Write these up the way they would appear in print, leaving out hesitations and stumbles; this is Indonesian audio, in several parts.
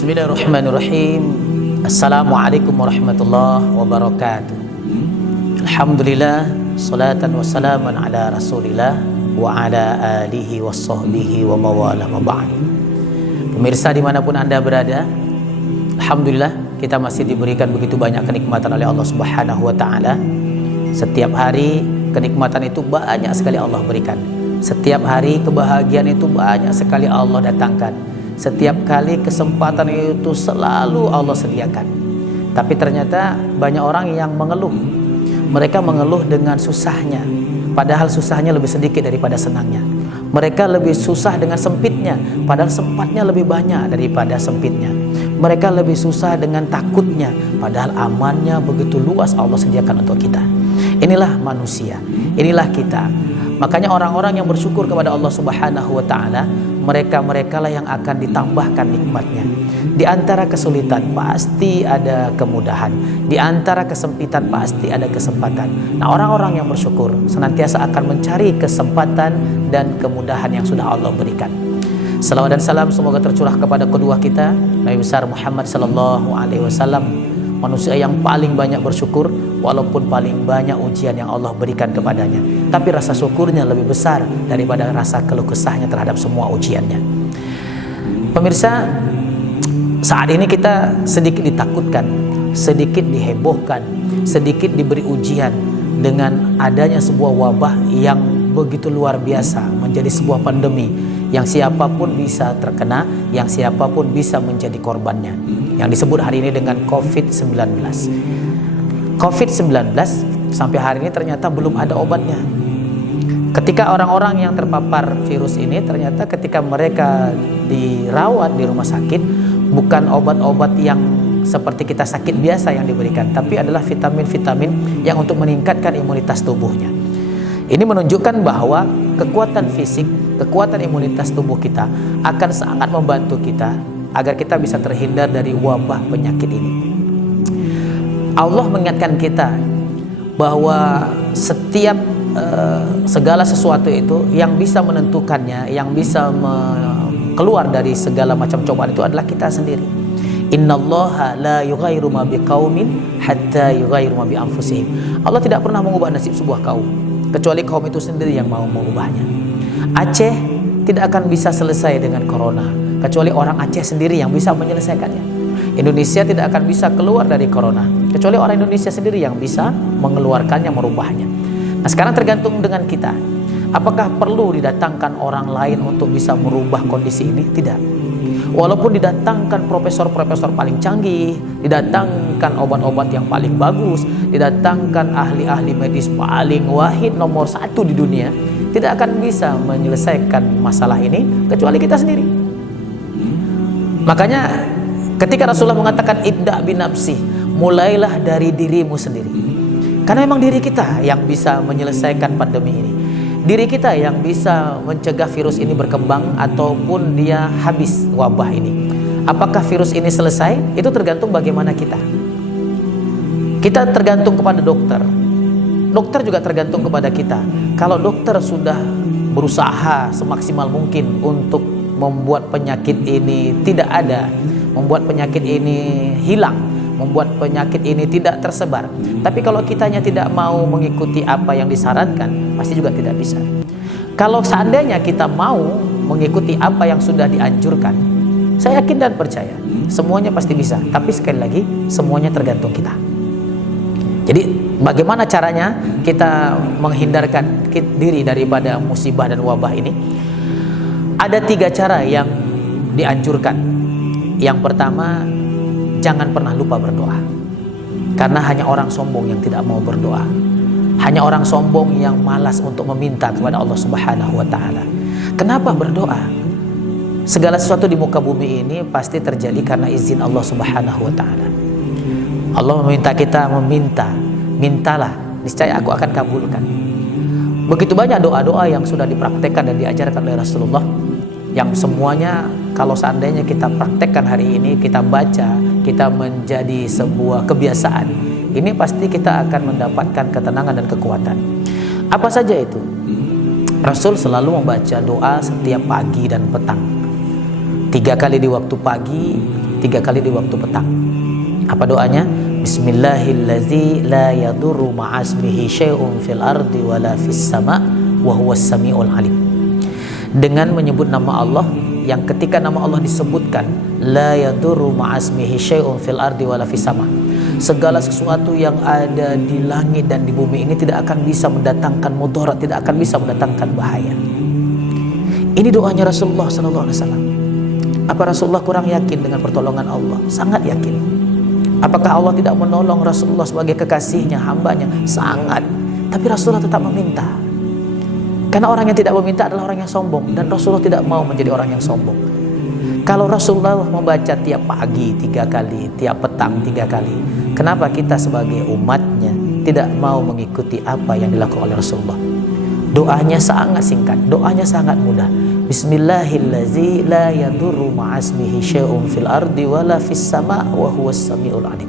Bismillahirrahmanirrahim. Assalamualaikum warahmatullahi wabarakatuh. Alhamdulillah, salatan wa salaman ala rasulillah wa ala alihi wa sahbihi wa mawalah wa ba'd. Pemirsa dimanapun Anda berada, alhamdulillah kita masih diberikan begitu banyak kenikmatan oleh Allah Subhanahu wa ta'ala. Setiap hari kenikmatan itu banyak sekali Allah berikan. Setiap hari kebahagiaan itu banyak sekali Allah datangkan. Setiap kali kesempatan itu selalu Allah sediakan. Tapi ternyata banyak orang yang mengeluh. Mereka mengeluh dengan susahnya, padahal susahnya lebih sedikit daripada senangnya. Mereka lebih susah dengan sempitnya, padahal sempatnya lebih banyak daripada sempitnya. Mereka lebih susah dengan takutnya, padahal amannya begitu luas Allah sediakan untuk kita. Inilah manusia, inilah kita. Makanya orang-orang yang bersyukur kepada Allah Subhanahu wa ta'ala, mereka lah yang akan ditambahkan nikmatnya. Di antara kesulitan pasti ada kemudahan, di antara kesempitan pasti ada kesempatan. Nah, orang-orang yang bersyukur senantiasa akan mencari kesempatan dan kemudahan yang sudah Allah berikan. Salawat dan salam semoga tercurah kepada kedua kita, Nabi besar Muhammad sallallahu alaihi wasallam, manusia yang paling banyak bersyukur walaupun paling banyak ujian yang Allah berikan kepadanya. Tapi rasa syukurnya lebih besar daripada rasa keluh kesahnya terhadap semua ujiannya. Pemirsa, saat ini kita sedikit ditakutkan, sedikit dihebohkan, sedikit diberi ujian dengan adanya sebuah wabah yang begitu luar biasa, menjadi sebuah pandemi yang siapapun bisa terkena, yang siapapun bisa menjadi korbannya, yang disebut hari ini dengan COVID-19. COVID-19 sampai hari ini ternyata belum ada obatnya. Ketika orang-orang yang terpapar virus ini, ternyata ketika mereka dirawat di rumah sakit, bukan obat-obat yang seperti kita sakit biasa yang diberikan, tapi adalah vitamin-vitamin yang untuk meningkatkan imunitas tubuhnya. Ini menunjukkan bahwa kekuatan fisik, kekuatan imunitas tubuh kita akan sangat membantu kita agar kita bisa terhindar dari wabah penyakit ini. Allah mengingatkan kita bahwa setiap segala sesuatu itu yang bisa menentukannya, yang bisa keluar dari segala macam cobaan itu adalah kita sendiri. Innallaha la yughayyiru ma biqaumin hatta yughayyiru ma bi anfusihim. Allah tidak pernah mengubah nasib sebuah kaum kecuali kaum itu sendiri yang mau mengubahnya. Aceh tidak akan bisa selesai dengan corona kecuali orang Aceh sendiri yang bisa menyelesaikannya. Indonesia tidak akan bisa keluar dari corona kecuali orang Indonesia sendiri yang bisa mengeluarkannya, merubahnya. Nah, sekarang tergantung dengan kita. Apakah perlu didatangkan orang lain untuk bisa merubah kondisi ini? Tidak. Walaupun didatangkan profesor-profesor paling canggih, didatangkan obat-obat yang paling bagus, didatangkan ahli-ahli medis paling wahid nomor 1 di dunia, tidak akan bisa menyelesaikan masalah ini kecuali kita sendiri. Makanya ketika Rasulullah mengatakan ibda binafsi, mulailah dari dirimu sendiri. Karena memang diri kita yang bisa menyelesaikan pandemi ini. Diri kita yang bisa mencegah virus ini berkembang ataupun dia habis wabah ini. Apakah virus ini selesai? Itu tergantung bagaimana kita. Kita tergantung kepada dokter. Dokter juga tergantung kepada kita. Kalau dokter sudah berusaha semaksimal mungkin untuk membuat penyakit ini tidak ada, membuat penyakit ini hilang, membuat penyakit ini tidak tersebar. Tapi kalau kitanya tidak mau mengikuti apa yang disarankan, pasti juga tidak bisa. Kalau seandainya kita mau mengikuti apa yang sudah dianjurkan, saya yakin dan percaya semuanya pasti bisa. Tapi sekali lagi, semuanya tergantung kita. Jadi bagaimana caranya kita menghindarkan diri daripada musibah dan wabah ini? Ada 3 cara yang dianjurkan. Yang pertama, jangan pernah lupa berdoa. Karena hanya orang sombong yang tidak mau berdoa. Hanya orang sombong yang malas untuk meminta kepada Allah Subhanahu wa ta'ala. Kenapa berdoa? Segala sesuatu di muka bumi ini pasti terjadi karena izin Allah Subhanahu wa ta'ala. Allah meminta kita mintalah, niscaya aku akan kabulkan. Begitu banyak doa-doa yang sudah dipraktekkan dan diajarkan oleh Rasulullah, yang semuanya kalau seandainya kita praktekkan hari ini, kita baca, kita menjadi sebuah kebiasaan, ini pasti kita akan mendapatkan ketenangan dan kekuatan. Apa saja itu? Rasul selalu membaca doa setiap pagi dan petang. 3 kali di waktu pagi, 3 kali di waktu petang. Apa doanya? Bismillahilladzi la yadurru ma'asmihi syai'un fil ardi wala fis sama' wa huwas samiul alim. Dengan menyebut nama Allah yang ketika nama Allah disebutkan, la yadurru ma'asmihi syai'un fil ardi wala fis sama', segala sesuatu yang ada di langit dan di bumi ini tidak akan bisa mendatangkan mudarat, tidak akan bisa mendatangkan bahaya. Ini doanya Rasulullah SAW. Apa Rasulullah kurang yakin dengan pertolongan Allah? Sangat yakin. Apakah Allah tidak menolong Rasulullah sebagai kekasihnya, hambanya? Sangat. Tapi Rasulullah tetap meminta. Karena orang yang tidak meminta adalah orang yang sombong, dan Rasulullah tidak mau menjadi orang yang sombong. Kalau Rasulullah membaca tiap pagi 3 kali, tiap petang 3 kali, kenapa kita sebagai umatnya tidak mau mengikuti apa yang dilakukan oleh Rasulullah? Doanya sangat singkat, doanya sangat mudah. Bismillahilladzi la yadurru ma'asmihi syai'un fil ardi wala fis sama' wa huwas samiul alim.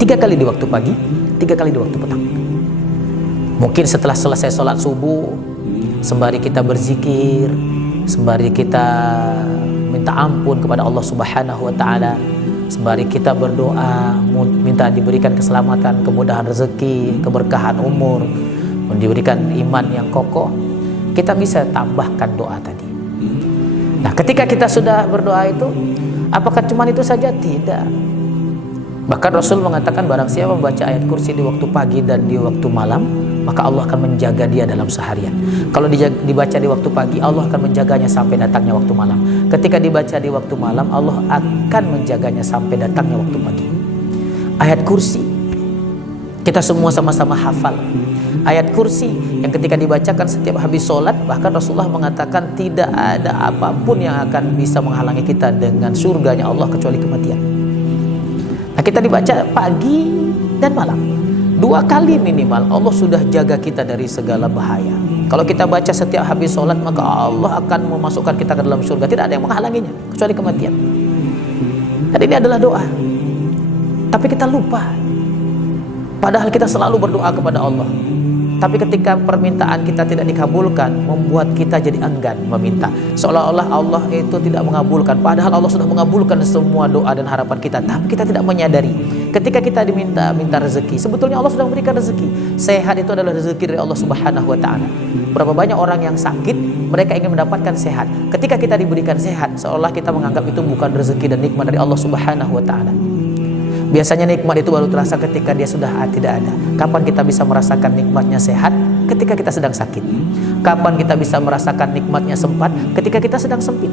3 kali di waktu pagi, 3 kali di waktu petang. Mungkin setelah selesai sholat subuh, sembari kita berzikir, sembari kita minta ampun kepada Allah Subhanahu wa taala, sembari kita berdoa minta diberikan keselamatan, kemudahan rezeki, keberkahan umur, diberikan iman yang kokoh, kita bisa tambahkan doa tadi. Nah, ketika kita sudah berdoa itu, apakah cuma itu saja? Tidak. Bahkan Rasul mengatakan barang siapa membaca ayat kursi di waktu pagi dan di waktu malam, maka Allah akan menjaga dia dalam seharian. Kalau dibaca di waktu pagi, Allah akan menjaganya sampai datangnya waktu malam. Ketika dibaca di waktu malam, Allah akan menjaganya sampai datangnya waktu pagi. Ayat kursi, kita semua sama-sama hafal. Ayat kursi yang ketika dibacakan setiap habis sholat, bahkan Rasulullah mengatakan tidak ada apapun yang akan bisa menghalangi kita dengan surganya Allah kecuali kematian. Nah, kita dibaca pagi dan malam 2 kali minimal, Allah sudah jaga kita dari segala bahaya. Kalau kita baca setiap habis sholat, maka Allah akan memasukkan kita ke dalam surga. Tidak ada yang menghalanginya kecuali kematian. Dan ini adalah doa, tapi kita lupa. Padahal kita selalu berdoa kepada Allah. Tapi ketika permintaan kita tidak dikabulkan, membuat kita jadi enggan meminta. Seolah-olah Allah itu tidak mengabulkan. Padahal Allah sudah mengabulkan semua doa dan harapan kita. Tapi kita tidak menyadari. Ketika kita minta rezeki, sebetulnya Allah sudah memberikan rezeki. Sehat itu adalah rezeki dari Allah Subhanahu wa taala. Berapa banyak orang yang sakit, mereka ingin mendapatkan sehat. Ketika kita diberikan sehat, seolah kita menganggap itu bukan rezeki dan nikmat dari Allah Subhanahu wa taala. Biasanya nikmat itu baru terasa ketika dia sudah tidak ada. Kapan kita bisa merasakan nikmatnya sehat? Ketika kita sedang sakit. Kapan kita bisa merasakan nikmatnya sempat? Ketika kita sedang sempit.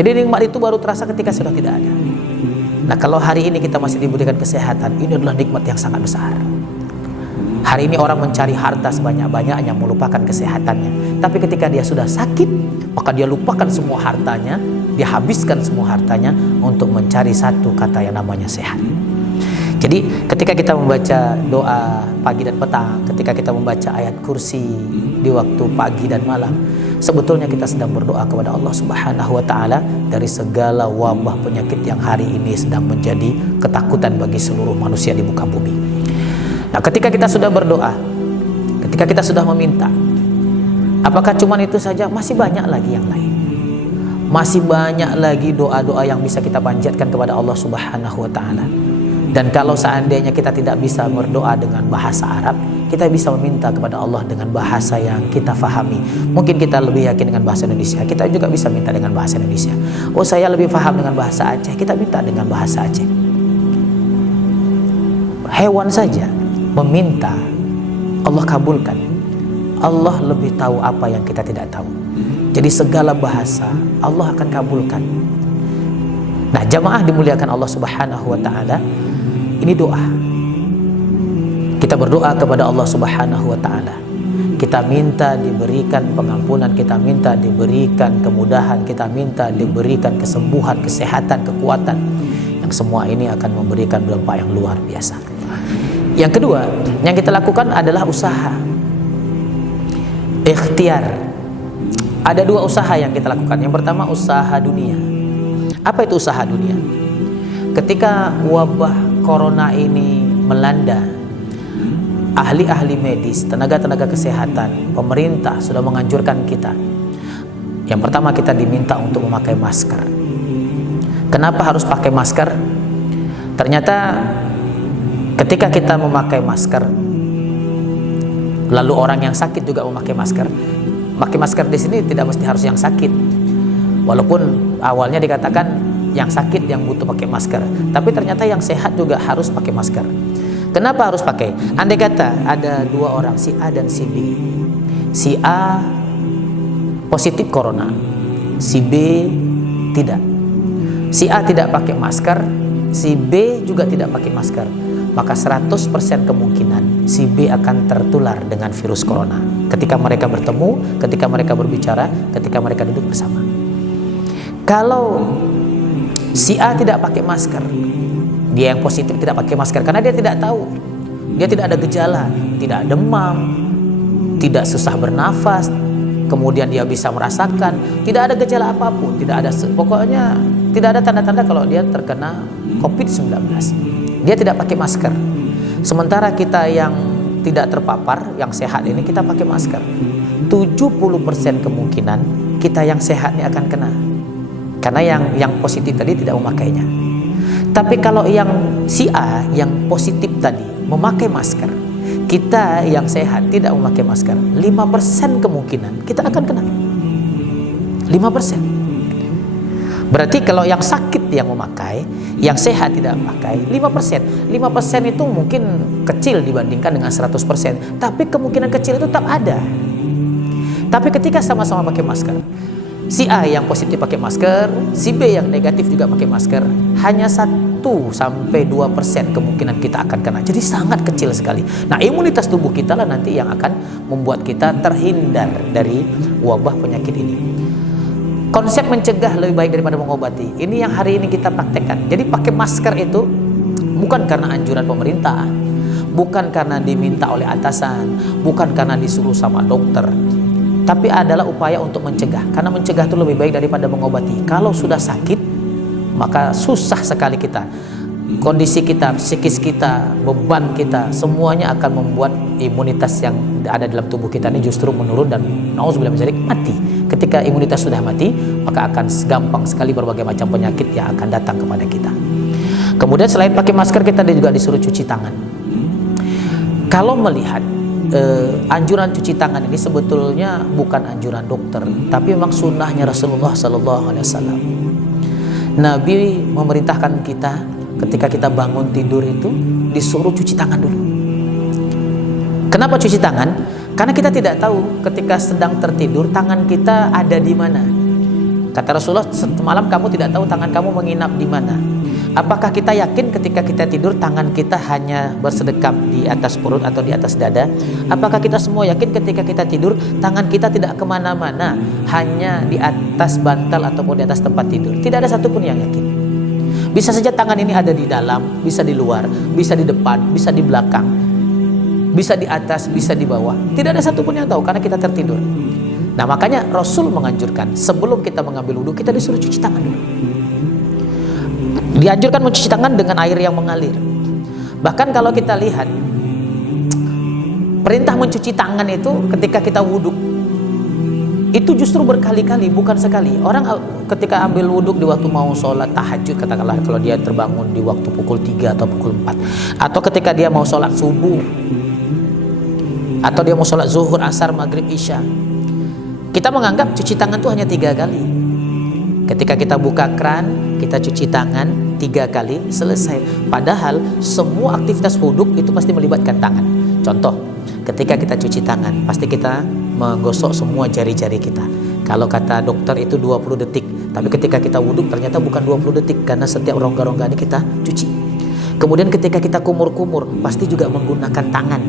Jadi nikmat itu baru terasa ketika sudah tidak ada. Nah, kalau hari ini kita masih diberikan kesehatan, ini adalah nikmat yang sangat besar. Hari ini orang mencari harta sebanyak-banyaknya, melupakan kesehatannya. Tapi ketika dia sudah sakit, maka dia lupakan semua hartanya, dia habiskan semua hartanya untuk mencari satu kata yang namanya sehat. Jadi ketika kita membaca doa pagi dan petang, ketika kita membaca ayat kursi di waktu pagi dan malam, sebetulnya kita sedang berdoa kepada Allah Subhanahu wa taala dari segala wabah penyakit yang hari ini sedang menjadi ketakutan bagi seluruh manusia di muka bumi. Nah, ketika kita sudah berdoa, ketika kita sudah meminta, apakah cuma itu saja? Masih banyak lagi yang lain. Masih banyak lagi doa-doa yang bisa kita panjatkan kepada Allah Subhanahu wa taala. Dan kalau seandainya kita tidak bisa berdoa dengan bahasa Arab, kita bisa meminta kepada Allah dengan bahasa yang kita fahami. Mungkin kita lebih yakin dengan bahasa Indonesia, kita juga bisa minta dengan bahasa Indonesia. Oh, saya lebih paham dengan bahasa Aceh, kita minta dengan bahasa Aceh. Hewan saja meminta, Allah kabulkan. Allah lebih tahu apa yang kita tidak tahu. Jadi segala bahasa Allah akan kabulkan. Nah, jamaah dimuliakan Allah Subhanahu wa taala, ini doa. Kita berdoa kepada Allah Subhanahu wa taala. Kita minta diberikan pengampunan, kita minta diberikan kemudahan, kita minta diberikan kesembuhan, kesehatan, kekuatan. Yang semua ini akan memberikan dampak yang luar biasa. Yang kedua, yang kita lakukan adalah usaha. Ikhtiar. Ada 2 usaha yang kita lakukan. Yang pertama, usaha dunia. Apa itu usaha dunia? Ketika wabah corona ini melanda, ahli-ahli medis, tenaga-tenaga kesehatan, pemerintah sudah menganjurkan kita. Yang pertama, kita diminta untuk memakai masker. Kenapa harus pakai masker? Ternyata ketika kita memakai masker, lalu orang yang sakit juga memakai masker. Pakai masker di sini tidak mesti harus yang sakit. Walaupun awalnya dikatakan yang sakit yang butuh pakai masker, tapi ternyata yang sehat juga harus pakai masker. Kenapa harus pakai? Andai kata ada dua orang, si A dan si B. Si A positif corona, si B tidak. Si A tidak pakai masker, si B juga tidak pakai masker. Maka 100% kemungkinan si B akan tertular dengan virus corona ketika mereka bertemu, ketika mereka berbicara, ketika mereka duduk bersama. Kalau si A tidak pakai masker, dia yang positif tidak pakai masker karena dia tidak tahu, dia tidak ada gejala, tidak demam, tidak susah bernafas, kemudian dia bisa merasakan tidak ada gejala apapun, tidak ada, pokoknya tidak ada tanda-tanda kalau dia terkena COVID-19. Dia tidak pakai masker. Sementara kita yang tidak terpapar, yang sehat ini kita pakai masker. 70% kemungkinan kita yang sehat ini akan kena. Karena yang positif tadi tidak memakainya. Tapi kalau yang si A yang positif tadi memakai masker, kita yang sehat tidak memakai masker, 5% kemungkinan kita akan kena. 5%. Berarti kalau yang sakit yang memakai, yang sehat tidak memakai, 5%. 5% itu mungkin kecil dibandingkan dengan 100%, tapi kemungkinan kecil itu tetap ada. Tapi ketika sama-sama pakai masker, si A yang positif pakai masker, si B yang negatif juga pakai masker, hanya 1-2% kemungkinan kita akan kena. Jadi sangat kecil sekali. Nah, imunitas tubuh kita lah nanti yang akan membuat kita terhindar dari wabah penyakit ini. Konsep mencegah lebih baik daripada mengobati. Ini yang hari ini kita praktekkan. Jadi pakai masker itu bukan karena anjuran pemerintah, bukan karena diminta oleh atasan, bukan karena disuruh sama dokter, tapi adalah upaya untuk mencegah. Karena mencegah itu lebih baik daripada mengobati. Kalau sudah sakit, maka susah sekali kita. Kondisi kita, psikis kita, beban kita, semuanya akan membuat imunitas yang ada dalam tubuh kita ini justru menurun dan nauzubillah min dzalik, mati. Ketika imunitas sudah mati, maka akan gampang sekali berbagai macam penyakit yang akan datang kepada kita. Kemudian selain pakai masker, kita juga disuruh cuci tangan. Kalau melihat anjuran cuci tangan ini sebetulnya bukan anjuran dokter, tapi memang sunnahnya Rasulullah SAW. Nabi memerintahkan kita ketika kita bangun tidur itu disuruh cuci tangan dulu. Kenapa cuci tangan? Karena kita tidak tahu ketika sedang tertidur tangan kita ada di mana. Kata Rasulullah, semalam kamu tidak tahu tangan kamu menginap di mana. Apakah kita yakin ketika kita tidur tangan kita hanya bersedekap di atas perut atau di atas dada? Apakah kita semua yakin ketika kita tidur tangan kita tidak kemana-mana, hanya di atas bantal ataupun di atas tempat tidur? Tidak ada satupun yang yakin. Bisa saja tangan ini ada di dalam, bisa di luar, bisa di depan, bisa di belakang, bisa di atas, bisa di bawah. Tidak ada satupun yang tahu karena kita tertidur. Nah, makanya Rasul menganjurkan sebelum kita mengambil wudhu kita disuruh cuci tangan dulu. Dianjurkan mencuci tangan dengan air yang mengalir. Bahkan kalau kita lihat perintah mencuci tangan itu ketika kita wudhu itu justru berkali-kali, bukan sekali. Orang ketika ambil wudhu di waktu mau sholat tahajud, katakanlah kalau dia terbangun di waktu pukul 3 atau pukul 4, atau ketika dia mau sholat subuh, atau dia mau sholat zuhur, asar, maghrib, isya, kita menganggap cuci tangan itu hanya 3 kali. Ketika kita buka keran, kita cuci tangan 3 kali, selesai. Padahal semua aktivitas wudhu itu pasti melibatkan tangan. Contoh, ketika kita cuci tangan, pasti kita menggosok semua jari-jari kita. Kalau kata dokter itu 20 detik, tapi ketika kita wudhu ternyata bukan 20 detik karena setiap rongga-rongga ini kita cuci. Kemudian ketika kita kumur-kumur, pasti juga menggunakan tangan.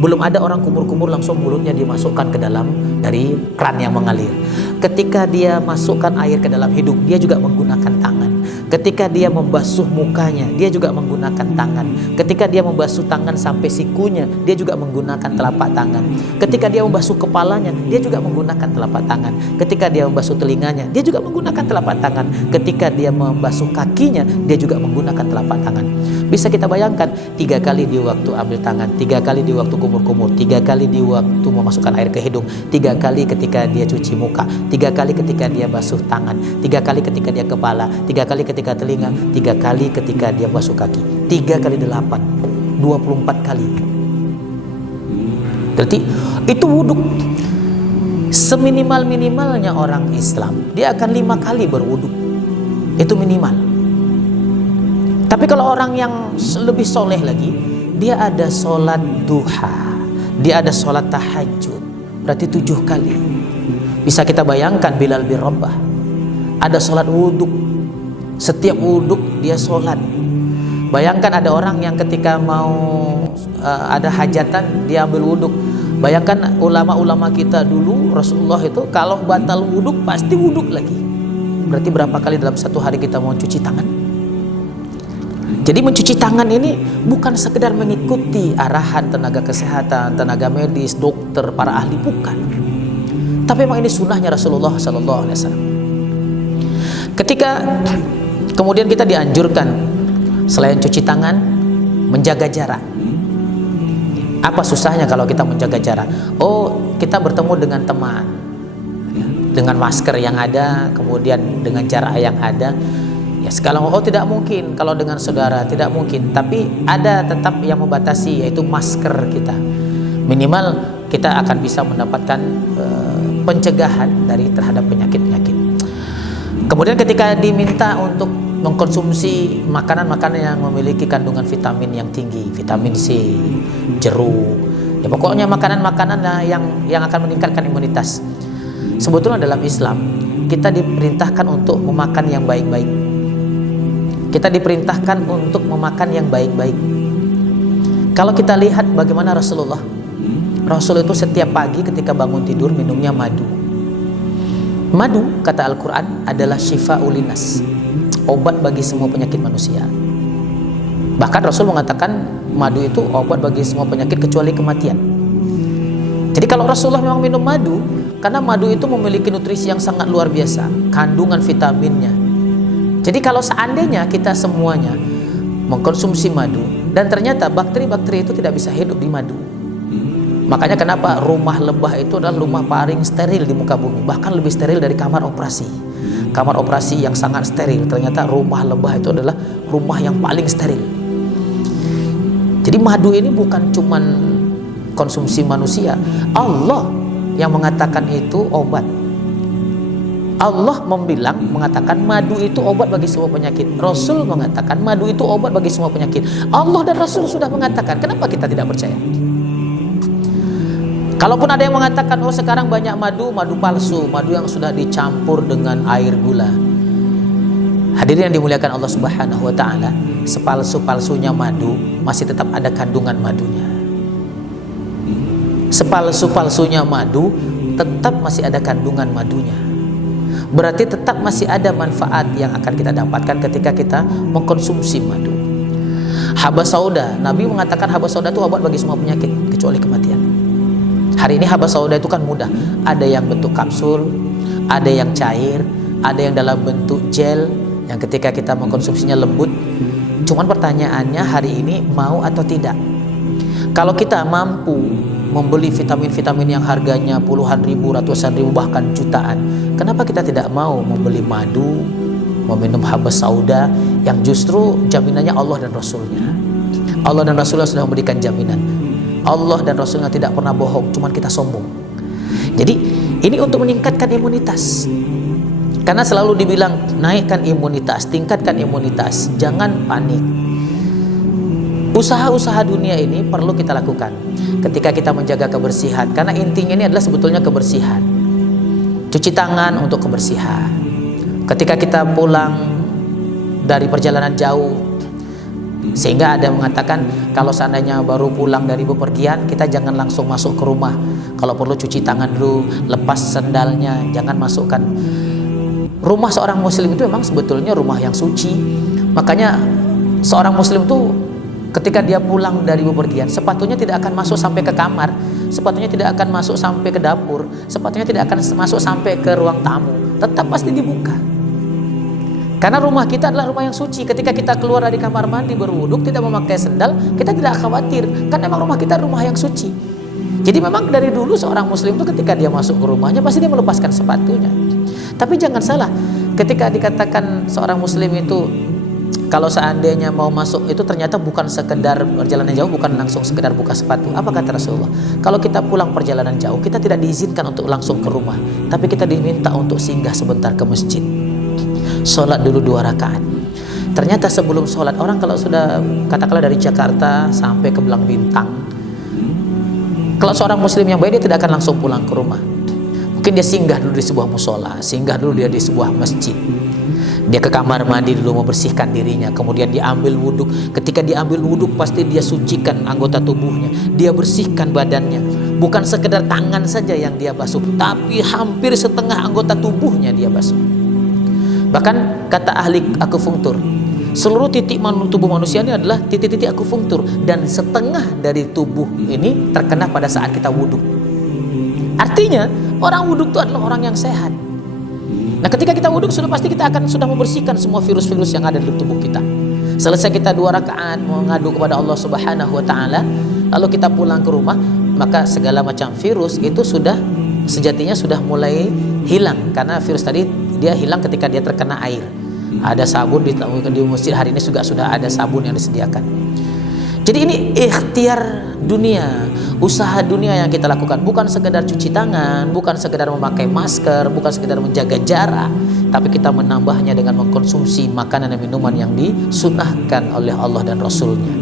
Belum ada orang kumur-kumur langsung mulutnya dimasukkan ke dalam dari keran yang mengalir. Ketika dia masukkan air ke dalam hidung, dia juga menggunakan tangan. Ketika dia membasuh mukanya, dia juga menggunakan tangan. Ketika dia membasuh tangan sampai sikunya, dia juga menggunakan telapak tangan. Ketika dia membasuh kepalanya, dia juga menggunakan telapak tangan. Ketika dia membasuh telinganya, dia juga menggunakan telapak tangan. Ketika dia membasuh kakinya, dia juga menggunakan telapak tangan. Bisa kita bayangkan 3 kali di waktu ambil tangan, 3 kali di waktu kumur-kumur, 3 kali di waktu memasukkan air ke hidung, 3 kali ketika dia cuci muka, 3 kali ketika dia basuh tangan, 3 kali ketika dia kepala, 3 kali ketika ketika telinga, 3 kali ketika dia basuh kaki. 3 kali 8, 24 kali. Berarti itu wudhu. Seminimal-minimalnya orang Islam, dia akan 5 kali berwudhu. Itu minimal. Tapi kalau orang yang lebih soleh lagi, dia ada sholat duha, dia ada sholat tahajud, berarti 7 kali. Bisa kita bayangkan Bilal bin Rabah ada sholat wudhu, setiap wudhu dia sholat. Bayangkan ada orang yang ketika mau ada hajatan dia ambil wudhu. Bayangkan ulama-ulama kita dulu, Rasulullah itu kalau batal wudhu pasti wudhu lagi. Berarti berapa kali dalam satu hari kita mau cuci tangan? Jadi mencuci tangan ini bukan sekedar mengikuti arahan tenaga kesehatan, tenaga medis, dokter, para ahli, bukan. Tapi memang ini sunnahnya Rasulullah SAW. Ketika kemudian kita dianjurkan selain cuci tangan, menjaga jarak. Apa susahnya kalau kita menjaga jarak? Oh, kita bertemu dengan teman, dengan masker yang ada, kemudian dengan jarak yang ada. Ya, sekarang tidak mungkin kalau dengan saudara, tidak mungkin. Tapi ada tetap yang membatasi, yaitu masker kita. Minimal kita akan bisa mendapatkan pencegahan dari terhadap penyakit-penyakit. Kemudian ketika diminta untuk mengkonsumsi makanan-makanan yang memiliki kandungan vitamin yang tinggi, vitamin C, jeruk, ya pokoknya makanan-makanan yang akan meningkatkan imunitas. Sebetulnya dalam Islam kita diperintahkan untuk memakan yang baik-baik. Kita diperintahkan untuk memakan yang baik-baik. Kalau kita lihat bagaimana Rasulullah, Rasul itu setiap pagi ketika bangun tidur minumnya madu. Madu, kata Al-Quran, adalah syifa'ul linnas, obat bagi semua penyakit manusia. Bahkan Rasul mengatakan madu itu obat bagi semua penyakit kecuali kematian. Jadi kalau Rasulullah memang minum madu, karena madu itu memiliki nutrisi yang sangat luar biasa, kandungan vitaminnya. Jadi kalau seandainya kita semuanya mengkonsumsi madu, dan ternyata bakteri-bakteri itu tidak bisa hidup di madu. Makanya kenapa rumah lebah itu adalah rumah paling steril di muka bumi, bahkan lebih steril dari kamar operasi. Kamar operasi yang sangat steril, ternyata rumah lebah itu adalah rumah yang paling steril. Jadi madu ini bukan cuman konsumsi manusia, Allah yang mengatakan itu obat. Allah mengatakan madu itu obat bagi semua penyakit. Rasul mengatakan madu itu obat bagi semua penyakit. Allah dan Rasul sudah mengatakan, kenapa kita tidak percaya? Kalaupun ada yang mengatakan, oh sekarang banyak madu palsu, madu yang sudah dicampur dengan air gula. Hadirin yang dimuliakan Allah Subhanahu wa taala, sepalsu-palsunya madu masih tetap ada kandungan madunya. Sepalsu-palsunya madu tetap masih ada kandungan madunya. Berarti tetap masih ada manfaat yang akan kita dapatkan ketika kita mengkonsumsi madu. Habas sauda, Nabi mengatakan habas sauda itu obat bagi semua penyakit kecuali kematian. Hari ini habas sauda itu kan mudah, ada yang bentuk kapsul, ada yang cair, ada yang dalam bentuk gel yang ketika kita mengkonsumsinya lembut. Cuman pertanyaannya hari ini mau atau tidak. Kalau kita mampu membeli vitamin-vitamin yang harganya puluhan ribu, ratusan ribu, bahkan jutaan, kenapa kita tidak mau membeli madu, meminum habas sauda yang justru jaminannya Allah dan Rasulnya. Allah dan Rasulnya sudah memberikan jaminan. Allah dan Rasulnya tidak pernah bohong, cuman kita sombong. Jadi ini untuk meningkatkan imunitas. Karena selalu dibilang naikkan imunitas, tingkatkan imunitas, jangan panik. Usaha-usaha dunia ini perlu kita lakukan ketika kita menjaga kebersihan, karena intinya ini adalah sebetulnya kebersihan. Cuci tangan untuk kebersihan. Ketika kita pulang dari perjalanan jauh, sehingga ada yang mengatakan kalau seandainya baru pulang dari bepergian, kita jangan langsung masuk ke rumah. Kalau perlu cuci tangan dulu, lepas sendalnya, jangan masukkan. Rumah seorang muslim itu memang sebetulnya rumah yang suci. Makanya seorang muslim itu ketika dia pulang dari bepergian, sepatunya tidak akan masuk sampai ke kamar, sepatunya tidak akan masuk sampai ke dapur, sepatunya tidak akan masuk sampai ke ruang tamu, tetap pasti dibuka. Karena rumah kita adalah rumah yang suci. Ketika kita keluar dari kamar mandi berwuduk, tidak memakai sendal, kita tidak khawatir, karena memang rumah kita rumah yang suci. Jadi memang dari dulu seorang muslim itu ketika dia masuk ke rumahnya pasti dia melepaskan sepatunya. Tapi jangan salah, ketika dikatakan seorang muslim itu kalau seandainya mau masuk itu ternyata bukan sekedar perjalanan jauh, bukan langsung sekedar buka sepatu. Apa kata Rasulullah? Kalau kita pulang perjalanan jauh, kita tidak diizinkan untuk langsung ke rumah, tapi kita diminta untuk singgah sebentar ke masjid, sholat dulu 2 rakaat. Ternyata sebelum sholat, orang kalau sudah katakanlah dari Jakarta sampai ke Belang Bintang, kalau seorang muslim yang baik, dia tidak akan langsung pulang ke rumah. Mungkin dia singgah dulu di sebuah musola, singgah dulu dia di sebuah masjid. Dia ke kamar mandi dulu membersihkan dirinya, kemudian dia ambil wudhu. Ketika dia ambil wudhu, pasti dia sucikan anggota tubuhnya, dia bersihkan badannya. Bukan sekedar tangan saja yang dia basuh, tapi hampir setengah anggota tubuhnya dia basuh. Bahkan kata ahli akupunktur, seluruh titik tubuh manusia ini adalah titik-titik akupunktur, dan setengah dari tubuh ini terkena pada saat kita wudhu. Artinya orang wudhu itu adalah orang yang sehat. Nah, ketika kita wudhu sudah pasti kita akan sudah membersihkan semua virus-virus yang ada di tubuh kita. Selesai kita 2 rakaat mengadu kepada Allah Subhanahu wa taala, lalu kita pulang ke rumah, maka segala macam virus itu sudah sejatinya sudah mulai hilang, karena virus tadi dia hilang ketika dia terkena air. Ada sabun di masjid hari ini juga sudah ada sabun yang disediakan. Jadi ini ikhtiar dunia, usaha dunia yang kita lakukan, bukan sekedar cuci tangan, bukan sekedar memakai masker, bukan sekedar menjaga jarak, tapi kita menambahnya dengan mengkonsumsi makanan dan minuman yang disunnahkan oleh Allah dan Rasulnya.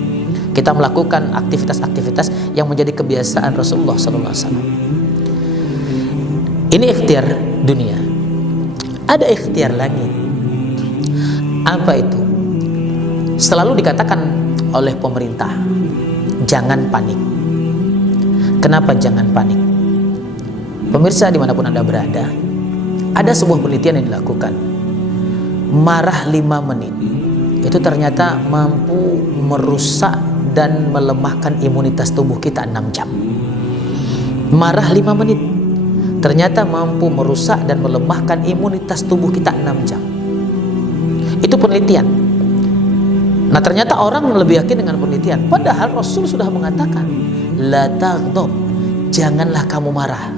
Kita melakukan aktivitas-aktivitas yang menjadi kebiasaan Rasulullah SAW. Ini ikhtiar dunia. Ada ikhtiar langit. Apa itu? Selalu dikatakan oleh pemerintah, jangan panik. Kenapa jangan panik? Pemirsa dimanapun Anda berada, ada sebuah penelitian yang dilakukan. Marah 5 menit itu ternyata mampu merusak dan melemahkan imunitas tubuh kita 6 jam. Marah 5 menit ternyata mampu merusak dan melemahkan imunitas tubuh kita 6 jam. Itu penelitian. Nah, ternyata orang lebih yakin dengan penelitian, padahal Rasul sudah mengatakan la taghdab, janganlah kamu marah.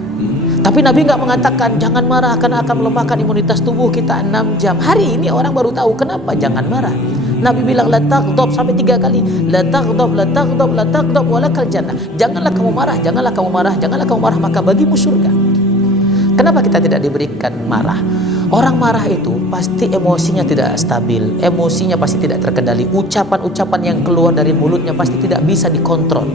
Tapi Nabi nggak mengatakan jangan marah karena akan melemahkan imunitas tubuh kita 6 jam. Hari ini orang baru tahu kenapa jangan marah. Nabi bilang la taghdab sampai 3 kali. La taghdab, la taghdab, la taghdab walakal jannah. Janganlah kamu marah, janganlah kamu marah, janganlah kamu marah, maka bagimu surga. Kenapa kita tidak diberikan marah? Orang marah itu pasti emosinya tidak stabil, emosinya pasti tidak terkendali, ucapan-ucapan yang keluar dari mulutnya pasti tidak bisa dikontrol.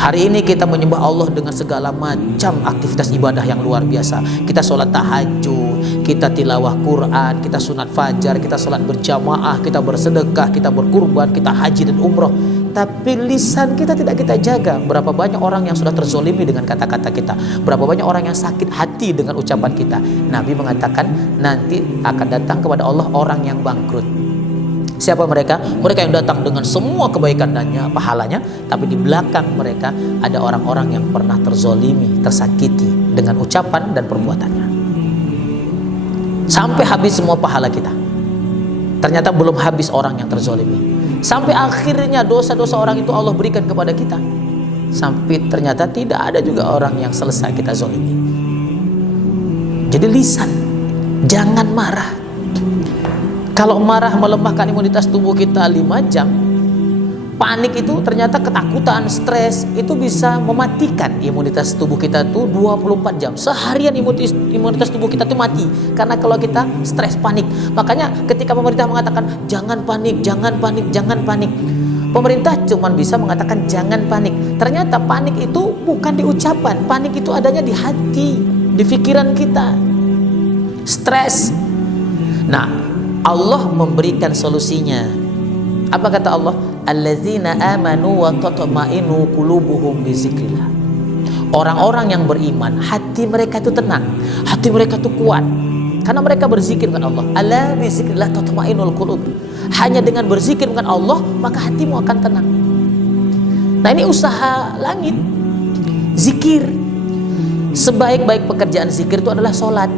Hari ini kita menyembah Allah dengan segala macam aktivitas ibadah yang luar biasa. Kita sholat tahajud, kita tilawah Quran, kita sunat fajar, kita sholat berjamaah, kita bersedekah, kita berkurban, kita haji dan umroh. Tapi lisan kita tidak kita jaga. Berapa banyak orang yang sudah terzolimi dengan kata-kata kita, berapa banyak orang yang sakit hati dengan ucapan kita. Nabi mengatakan nanti akan datang kepada Allah orang yang bangkrut. Siapa mereka? Mereka yang datang dengan semua kebaikan dan pahalanya, tapi di belakang mereka ada orang-orang yang pernah terzolimi, tersakiti dengan ucapan dan perbuatannya. Sampai habis semua pahala kita, ternyata belum habis orang yang terzolimi. Sampai akhirnya dosa-dosa orang itu Allah berikan kepada kita. Sampai ternyata tidak ada juga orang yang selesai kita zolimi. Jadi lisan, jangan marah. Kalau marah melemahkan imunitas tubuh kita 5 jam. Panik itu ternyata ketakutan, stres itu bisa mematikan imunitas tubuh kita itu 24 jam. Seharian imunitas tubuh kita itu mati karena kalau kita stres, panik. Makanya ketika pemerintah mengatakan jangan panik, jangan panik, jangan panik, pemerintah cuma bisa mengatakan jangan panik. Ternyata panik itu bukan di ucapan, panik itu adanya di hati, di pikiran kita. Stres. Nah, Allah memberikan solusinya. Apa kata Allah? Allazina amanu wa tatma'innu qulubuhum bi zikrillah. Orang-orang yang beriman, hati mereka itu tenang, hati mereka itu kuat karena mereka berzikir dengan Allah. Ala bi zikrillah tatma'innul qulub. Hanya dengan berzikir dengan Allah, maka hatimu akan tenang. Nah, ini usaha langit. Zikir. Sebaik-baik pekerjaan zikir itu adalah sholat.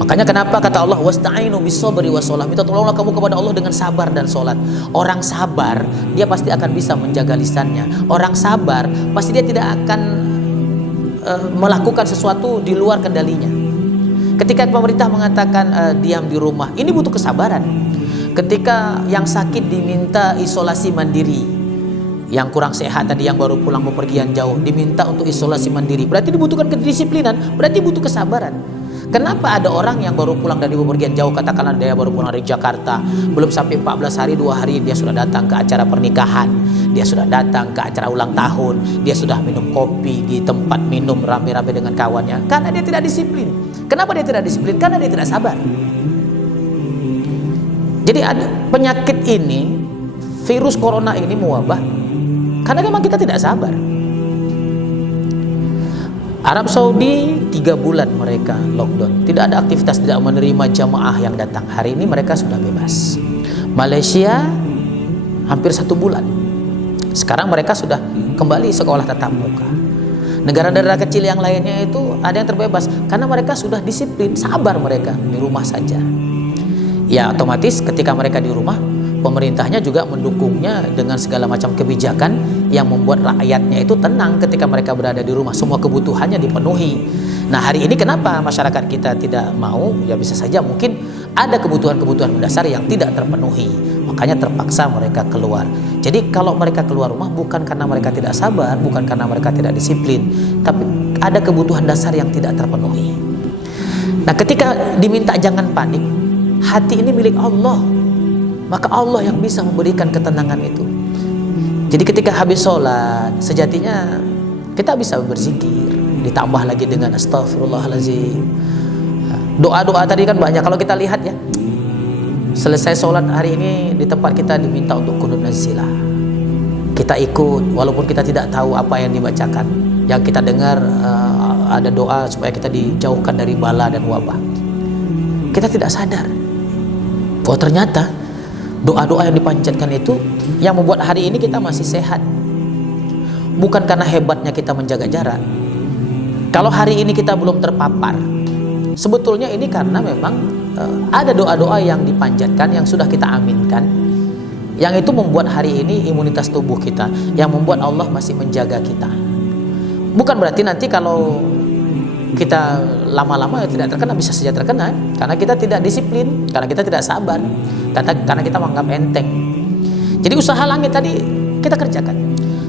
Makanya kenapa kata Allah wasta'inu bis-sabri was-shalah, minta tolonglah kamu kepada Allah dengan sabar dan sholat. Orang sabar dia pasti akan bisa menjaga lisannya. Orang sabar pasti dia tidak akan melakukan sesuatu di luar kendalinya. Ketika pemerintah mengatakan diam di rumah, ini butuh kesabaran. Ketika yang sakit diminta isolasi mandiri, yang kurang sehat tadi, yang baru pulang bepergian jauh, diminta untuk isolasi mandiri, berarti dibutuhkan kedisiplinan, berarti butuh kesabaran. Kenapa ada orang yang baru pulang dari bepergian jauh, katakanlah dia baru pulang dari Jakarta, belum sampai 14 hari, 2 hari dia sudah datang ke acara pernikahan, dia sudah datang ke acara ulang tahun, dia sudah minum kopi di tempat minum rame-rame dengan kawannya, karena dia tidak disiplin. Kenapa dia tidak disiplin? Karena dia tidak sabar. Jadi ada penyakit ini, virus corona ini mewabah karena memang kita tidak sabar. Arab Saudi 3 bulan mereka lockdown, tidak ada aktivitas, tidak menerima jamaah yang datang. Hari ini mereka sudah bebas. Malaysia hampir 1 bulan, sekarang mereka sudah kembali sekolah tatap muka. Negara-negara kecil yang lainnya itu ada yang terbebas karena mereka sudah disiplin, sabar mereka di rumah saja. Ya otomatis ketika mereka di rumah, pemerintahnya juga mendukungnya dengan segala macam kebijakan yang membuat rakyatnya itu tenang ketika mereka berada di rumah, semua kebutuhannya dipenuhi. Nah hari ini kenapa masyarakat kita tidak mau? Ya bisa saja mungkin ada kebutuhan-kebutuhan mendasar yang tidak terpenuhi, makanya terpaksa mereka keluar. Jadi kalau mereka keluar rumah bukan karena mereka tidak sabar, bukan karena mereka tidak disiplin, tapi ada kebutuhan dasar yang tidak terpenuhi. Nah ketika diminta jangan panik, hati ini milik Allah, maka Allah yang bisa memberikan ketenangan itu. Jadi ketika habis sholat, sejatinya kita bisa berzikir, ditambah lagi dengan astagfirullahaladzim. Doa-doa tadi kan banyak, kalau kita lihat ya, selesai sholat hari ini di tempat kita diminta untuk qunut nazilah. Kita ikut, walaupun kita tidak tahu apa yang dibacakan. Yang kita dengar ada doa supaya kita dijauhkan dari bala dan wabah. Kita tidak sadar bahwa ternyata doa-doa yang dipanjatkan itu yang membuat hari ini kita masih sehat. Bukan karena hebatnya kita menjaga jarak. Kalau hari ini kita belum terpapar, sebetulnya ini karena memang ada doa-doa yang dipanjatkan, yang sudah kita aminkan, yang itu membuat hari ini imunitas tubuh kita, yang membuat Allah masih menjaga kita. Bukan berarti nanti kalau kita lama-lama tidak terkena, bisa saja terkena karena kita tidak disiplin, karena kita tidak sabar, karena kita menganggap enteng. Jadi usaha langit tadi kita kerjakan.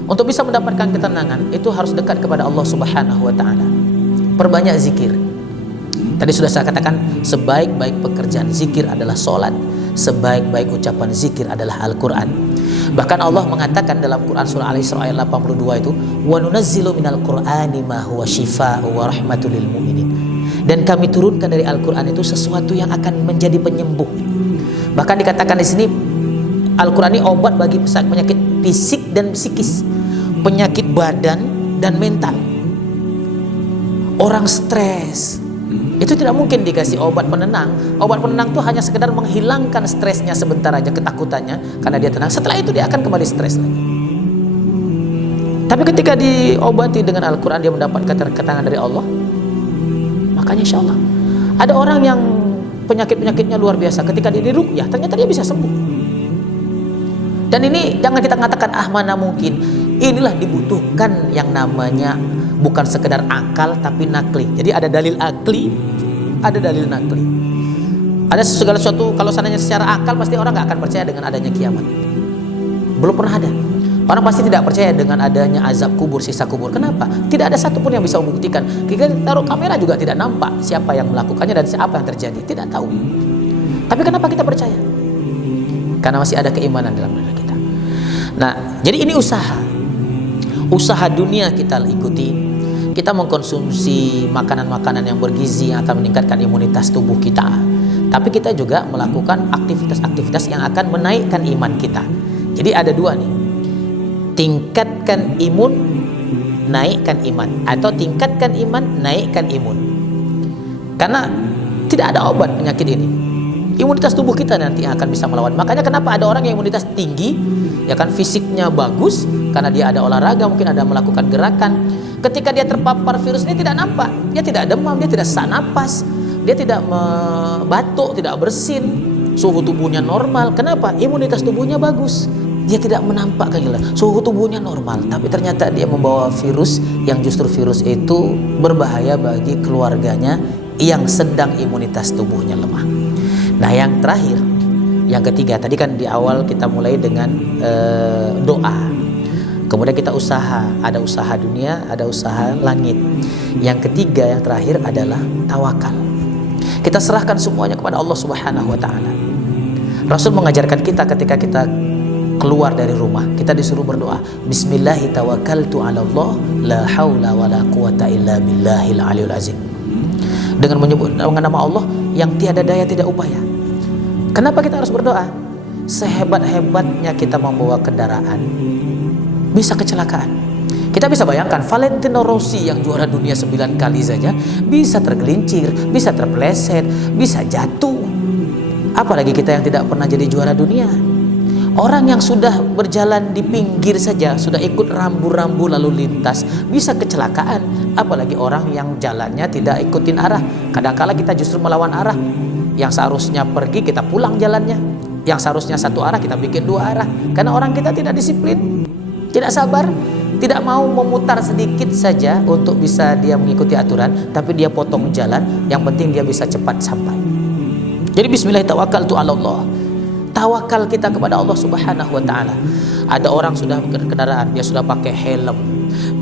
Untuk bisa mendapatkan ketenangan itu harus dekat kepada Allah Subhanahu wa taala. Perbanyak zikir. Tadi sudah saya katakan, sebaik-baik pekerjaan zikir adalah sholat, sebaik-baik ucapan zikir adalah Al-Quran. Bahkan Allah mengatakan dalam Quran surah Al-Isra ayat 82 itu, wa nunazzilu minal Qur'ani ma huwa shifaa'u wa rahmatul lil mu'minin. Dan kami turunkan dari Al-Quran itu sesuatu yang akan menjadi penyembuh. Bahkan dikatakan di sini Al-Quran ini obat bagi penyakit fisik dan psikis, penyakit badan dan mental. Orang stres itu tidak mungkin dikasih obat penenang. Obat penenang itu hanya sekedar menghilangkan stresnya sebentar aja, ketakutannya, karena dia tenang. Setelah itu dia akan kembali stres lagi. Tapi ketika diobati dengan Al-Quran, dia mendapatkan ketenangan dari Allah. Makanya insya Allah ada orang yang penyakit-penyakitnya luar biasa, ketika dia diruqyah ternyata dia bisa sembuh. Dan ini jangan kita mengatakan mana mungkin. Inilah dibutuhkan yang namanya bukan sekedar akal tapi nakli. Jadi ada dalil akli, ada dalil nakli. Ada segala sesuatu, kalau seandainya secara akal pasti orang nggak akan percaya dengan adanya kiamat. Belum pernah ada. Orang pasti tidak percaya dengan adanya azab kubur, sisa kubur. Kenapa? Tidak ada satupun yang bisa membuktikan. Kita taruh kamera juga tidak nampak siapa yang melakukannya dan siapa yang terjadi. Tidak tahu. Tapi kenapa kita percaya? Karena masih ada keimanan dalam diri kita. Nah, jadi ini usaha dunia kita ikuti. Kita mengkonsumsi makanan-makanan yang bergizi yang akan meningkatkan imunitas tubuh kita. Tapi kita juga melakukan aktivitas-aktivitas yang akan menaikkan iman kita. Jadi ada dua nih. Tingkatkan imun, naikkan iman. Atau tingkatkan iman, naikkan imun. Karena tidak ada obat penyakit ini. Imunitas tubuh kita nanti akan bisa melawan. Makanya kenapa ada orang yang imunitas tinggi, ya kan, fisiknya bagus karena dia ada olahraga, mungkin ada melakukan gerakan. Ketika dia terpapar virus ini tidak nampak, dia tidak demam, dia tidak sesak napas, dia tidak batuk, tidak bersin, suhu tubuhnya normal. Kenapa? Imunitas tubuhnya bagus. Dia tidak menampakkan gejala, suhu tubuhnya normal, tapi ternyata dia membawa virus yang justru virus itu berbahaya bagi keluarganya yang sedang imunitas tubuhnya lemah. Nah, yang terakhir, yang ketiga, tadi kan di awal kita mulai dengan doa. Kemudian kita usaha, ada usaha dunia, ada usaha langit. Yang ketiga, yang terakhir adalah tawakal. Kita serahkan semuanya kepada Allah Subhanahu wa taala. Rasul mengajarkan kita ketika kita keluar dari rumah, kita disuruh berdoa, Bismillahi tawakkaltu ala Allah, la haula wa la quwata illa billahil aliyul azim. Dengan menyebut nama Allah yang tiada daya tidak upaya. Kenapa kita harus berdoa? Sehebat-hebatnya kita membawa kendaraan, bisa kecelakaan. Kita bisa bayangkan Valentino Rossi yang juara dunia 9 kali saja bisa tergelincir, bisa terpeleset, bisa jatuh. Apalagi kita yang tidak pernah jadi juara dunia. Orang yang sudah berjalan di pinggir saja, sudah ikut rambu-rambu lalu lintas, bisa kecelakaan. Apalagi orang yang jalannya tidak ikutin arah. Kadangkala kita justru melawan arah. Yang seharusnya pergi, kita pulang jalannya. Yang seharusnya satu arah, kita bikin 2 arah. Karena orang kita tidak disiplin, tidak sabar, tidak mau memutar sedikit saja untuk bisa dia mengikuti aturan, tapi dia potong jalan. Yang penting dia bisa cepat sampai. Jadi bismillahirrahmanirrahim, Allah. Tawakal kita kepada Allah Subhanahu wa taala. Ada orang sudah berkendaraan, dia sudah pakai helm,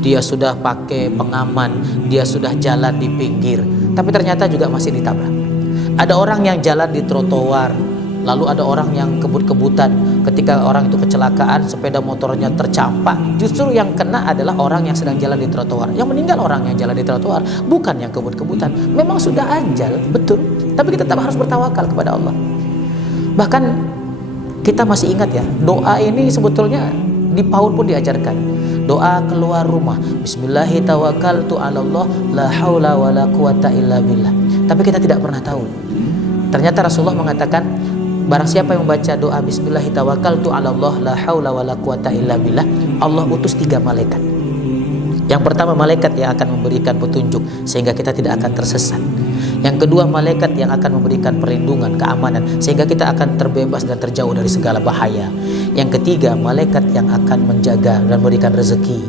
dia sudah pakai pengaman, dia sudah jalan di pinggir, tapi ternyata juga masih ditabrak. Ada orang yang jalan di trotoar, lalu ada orang yang kebut-kebutan. Ketika orang itu kecelakaan, sepeda motornya tercampak, justru yang kena adalah orang yang sedang jalan di trotoar. Yang meninggal orang yang jalan di trotoar, bukan yang kebut-kebutan. Memang sudah ajal, betul, tapi kita tetap harus bertawakal kepada Allah. Bahkan kita masih ingat ya, doa ini sebetulnya di PAUD pun diajarkan. Doa keluar rumah, Bismillahi tawakkaltu ala Allah, la haula wa la quwata illa billah. Tapi kita tidak pernah tahu. Ternyata Rasulullah mengatakan, barang siapa yang membaca doa Bismillahi tawakkaltu ala Allah, la haula wa la quwata illa billah, Allah utus 3 malaikat. Yang pertama, malaikat yang akan memberikan petunjuk sehingga kita tidak akan tersesat. Yang kedua, malaikat yang akan memberikan perlindungan, keamanan sehingga kita akan terbebas dan terjauh dari segala bahaya. Yang ketiga, malaikat yang akan menjaga dan memberikan rezeki.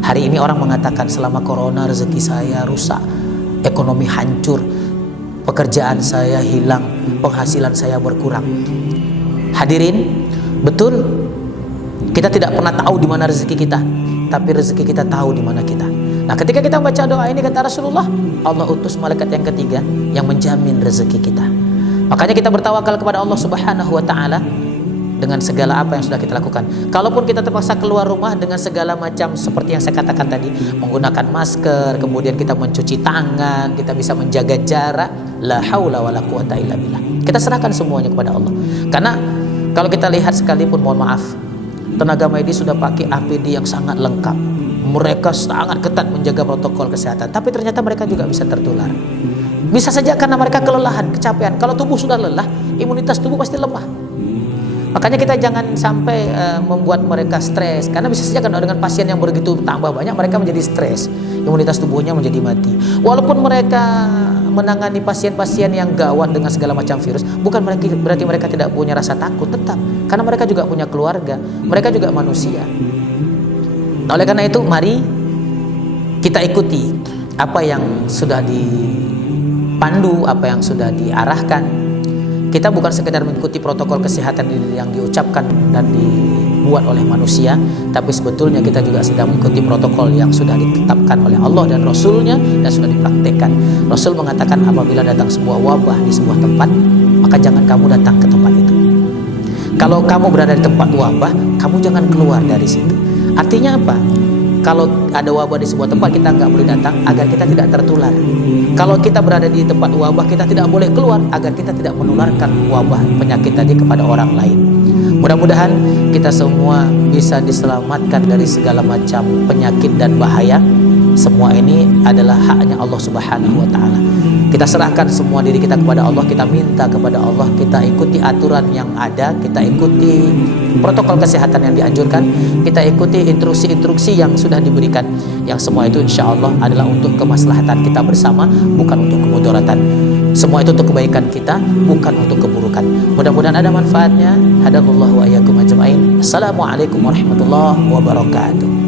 Hari ini orang mengatakan selama corona rezeki saya rusak, ekonomi hancur, pekerjaan saya hilang, penghasilan saya berkurang. Hadirin, betul, kita tidak pernah tahu di mana rezeki kita, tapi rezeki kita tahu di mana kita. Nah, ketika kita membaca doa ini, kata Rasulullah, Allah utus malaikat yang ketiga yang menjamin rezeki kita. Makanya kita bertawakal kepada Allah Subhanahu wa taala dengan segala apa yang sudah kita lakukan. Kalaupun kita terpaksa keluar rumah dengan segala macam seperti yang saya katakan tadi, menggunakan masker, kemudian kita mencuci tangan, kita bisa menjaga jarak, la haula wala quwata illa billah. Kita serahkan semuanya kepada Allah. Karena kalau kita lihat sekalipun, mohon maaf, tenaga medis sudah pakai APD yang sangat lengkap. Mereka sangat ketat menjaga protokol kesehatan, tapi ternyata mereka juga bisa tertular. Bisa saja karena mereka kelelahan, kecapean. Kalau tubuh sudah lelah, imunitas tubuh pasti lemah. Makanya kita jangan sampai membuat mereka stres, karena bisa saja karena dengan pasien yang begitu tambah banyak, mereka menjadi stres, imunitas tubuhnya menjadi mati. Walaupun mereka menangani pasien-pasien yang gawat dengan segala macam virus, bukan berarti mereka tidak punya rasa takut, tetap, karena mereka juga punya keluarga, mereka juga manusia. Nah, oleh karena itu, mari kita ikuti apa yang sudah dipandu, apa yang sudah diarahkan. Kita bukan sekedar mengikuti protokol kesehatan yang diucapkan dan dibuat oleh manusia, tapi sebetulnya kita juga sedang mengikuti protokol yang sudah ditetapkan oleh Allah dan Rasulnya dan sudah dipraktekkan. Rasul mengatakan, apabila datang sebuah wabah di sebuah tempat, maka jangan kamu datang ke tempat itu. Kalau kamu berada di tempat wabah, kamu jangan keluar dari situ. Artinya apa? Kalau ada wabah di sebuah tempat, kita nggak boleh datang agar kita tidak tertular. Kalau kita berada di tempat wabah, kita tidak boleh keluar agar kita tidak menularkan wabah penyakit tadi kepada orang lain. Mudah-mudahan kita semua bisa diselamatkan dari segala macam penyakit dan bahaya. Semua ini adalah haknya Allah Subhanahu wa taala. Kita serahkan semua diri kita kepada Allah, kita minta kepada Allah, kita ikuti aturan yang ada, kita ikuti protokol kesehatan yang dianjurkan, kita ikuti instruksi-instruksi yang sudah diberikan. Yang semua itu insya Allah adalah untuk kemaslahatan kita bersama, bukan untuk kemudaratan. Semua itu untuk kebaikan kita, bukan untuk keburukan. Mudah-mudahan ada manfaatnya. Hadallahu wa iyyakum ajmain. Assalamualaikum warahmatullahi wabarakatuh.